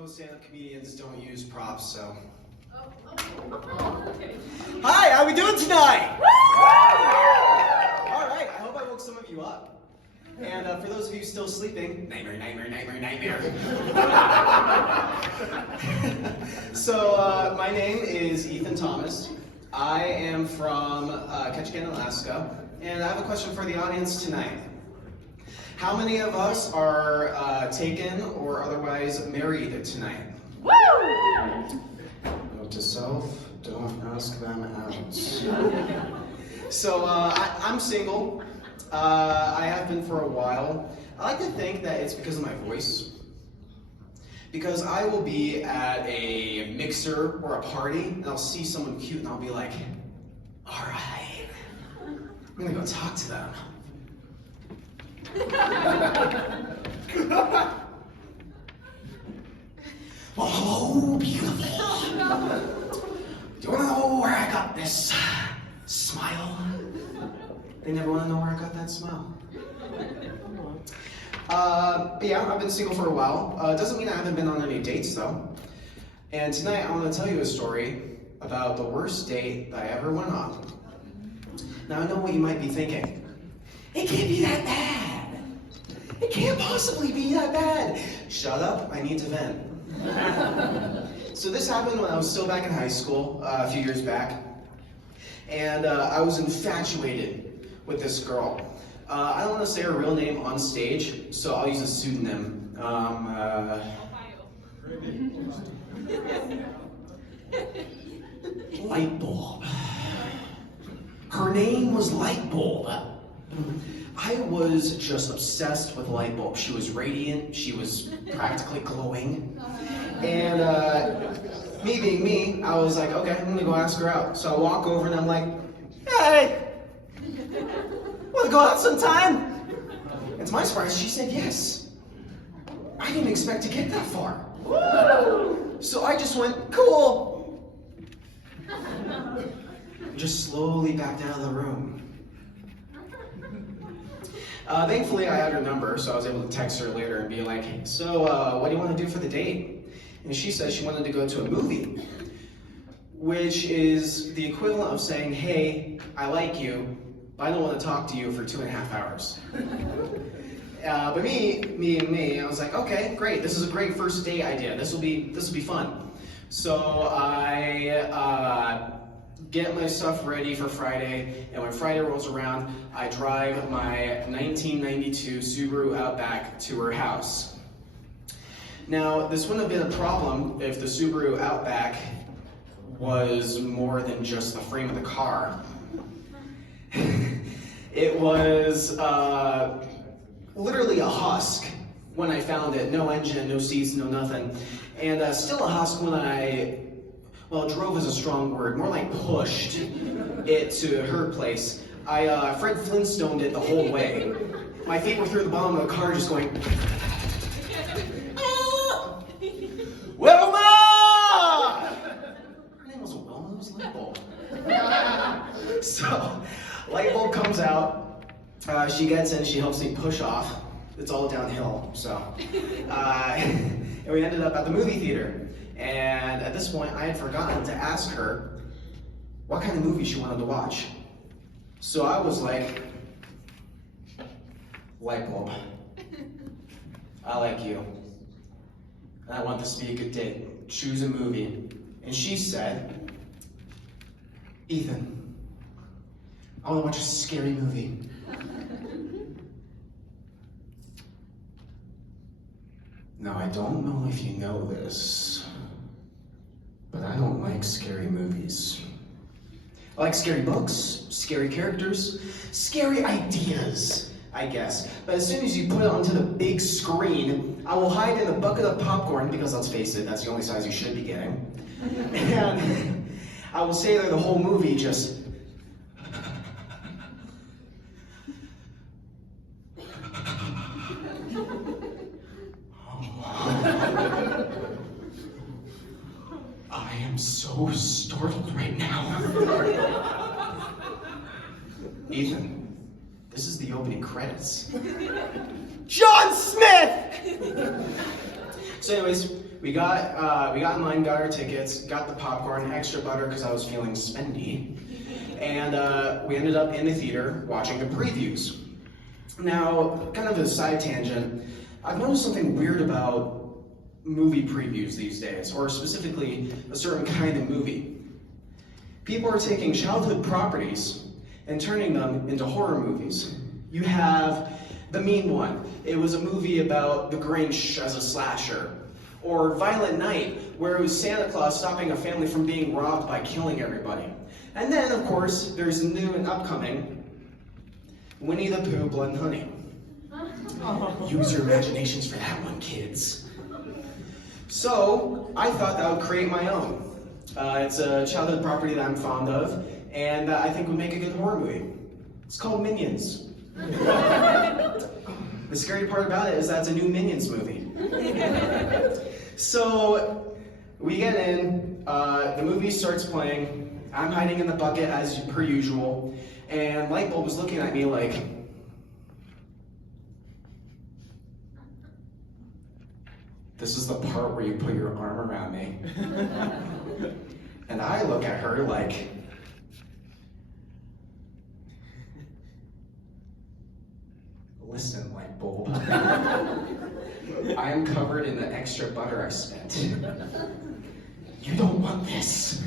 most stand-up comedians don't use props, so. Okay. Hi, how we doing tonight? All right, I hope I woke some of you up. And for those of you still sleeping, nightmare, nightmare, nightmare, nightmare. So my name is Ethan Thomas. I am from Ketchikan, Alaska, and I have a question for the audience tonight. How many of us are taken or otherwise married tonight? Woo! Note to self, don't ask them out. So I'm single. I have been for a while. I like to think that it's because of my voice. Because I will be at a mixer or a party, and I'll see someone cute, and I'll be like, all right, I'm gonna go talk to them. Well, hello, beautiful. Do you want to know where I got this smile? They never want to know where I got that smile. But yeah, I've been single for a while. Doesn't mean I haven't been on any dates, though. And tonight I want to tell you a story about the worst date that I ever went on. Now I know what you might be thinking. It can't be that bad. It can't possibly be that bad. Shut up, I need to vent. So this happened when I was still back in high school, a few years back. And I was infatuated with this girl. I don't want to say her real name on stage, so I'll use a pseudonym. Lightbulb. Her name was Lightbulb. I was just obsessed with Lightbulb. She was radiant, she was practically glowing. And me being me, I was like, okay, I'm gonna go ask her out. So I walk over and I'm like, hey, wanna go out sometime? And to my surprise, she said yes. I didn't expect to get that far. So I just went, cool. Just slowly backed out of the room. Thankfully, I had her number, so I was able to text her later and be like, so what do you want to do for the date? And she said she wanted to go to a movie, which is the equivalent of saying, hey, I like you, but I don't want to talk to you for 2.5 hours. But me, I was like, okay, great. This is a great first date idea. This will be fun. So I get my stuff ready for Friday, and when Friday rolls around, I drive my 1992 Subaru Outback to her house. Now, this wouldn't have been a problem if the Subaru Outback was more than just the frame of the car. It was literally a husk when I found it. No engine, no seats, no nothing. And still a husk when I, well, drove is a strong word, more like pushed it to her place. I Fred Flintstoned it the whole way. My feet were through the bottom of the car just going, Wilma! Her name wasn't Wilma, it was Lightbulb. So, Lightbulb comes out, she gets in, she helps me push off. It's all downhill, so. And we ended up at the movie theater. And at this point, I had forgotten to ask her what kind of movie she wanted to watch. So I was like, Lightbulb, I like you. And I want this to be a good date. Choose a movie. And she said, Ethan, I want to watch a scary movie. Now, I don't know if you know this, but I don't like scary movies. I like scary books, scary characters, scary ideas, I guess. But as soon as you put it onto the big screen, I will hide in a bucket of popcorn, because let's face it, that's the only size you should be getting. And I will stay there the whole movie just... I am so startled right now. Ethan, this is the opening credits. John Smith! So anyways, We got in line, got our tickets, got the popcorn, extra butter because I was feeling spendy, and we ended up in the theater watching the previews. Now, kind of a side tangent, I've noticed something weird about movie previews these days, or specifically a certain kind of movie. People are taking childhood properties and turning them into horror movies. You have The Mean One. It was a movie about the Grinch as a slasher. Or Violent Night, where it was Santa Claus stopping a family from being robbed by killing everybody. And then, of course, there's new and upcoming Winnie the Pooh, Blood and Honey. Use your imaginations for that one, kids. So, I thought that would create my own. It's a childhood property that I'm fond of, and that I think would make a good horror movie. It's called Minions. The scary part about it is that it's a new Minions movie. So, we get in, the movie starts playing, I'm hiding in the bucket as per usual, and Lightbulb was looking at me like, this is the part where you put your arm around me. And I look at her like, listen, Lightbulb. I am covered in the extra butter I spent. You don't want this.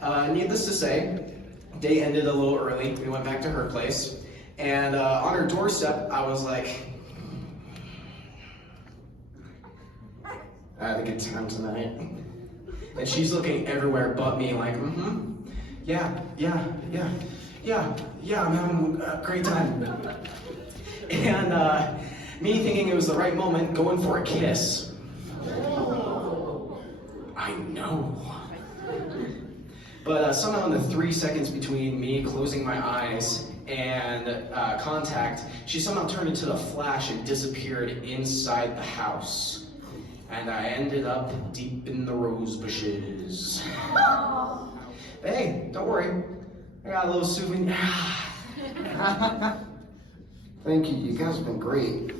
Needless to say, day ended a little early. We went back to her place. And on her doorstep, I was like, I had a good time tonight. And she's looking everywhere but me like, yeah, I'm having a great time. And me thinking it was the right moment, going for a kiss. I know. But somehow in the 3 seconds between me closing my eyes and contact, she somehow turned into the Flash and disappeared inside the house. And I ended up deep in the rose bushes. But hey, don't worry. I got a little souvenir. Thank you, you guys have been great.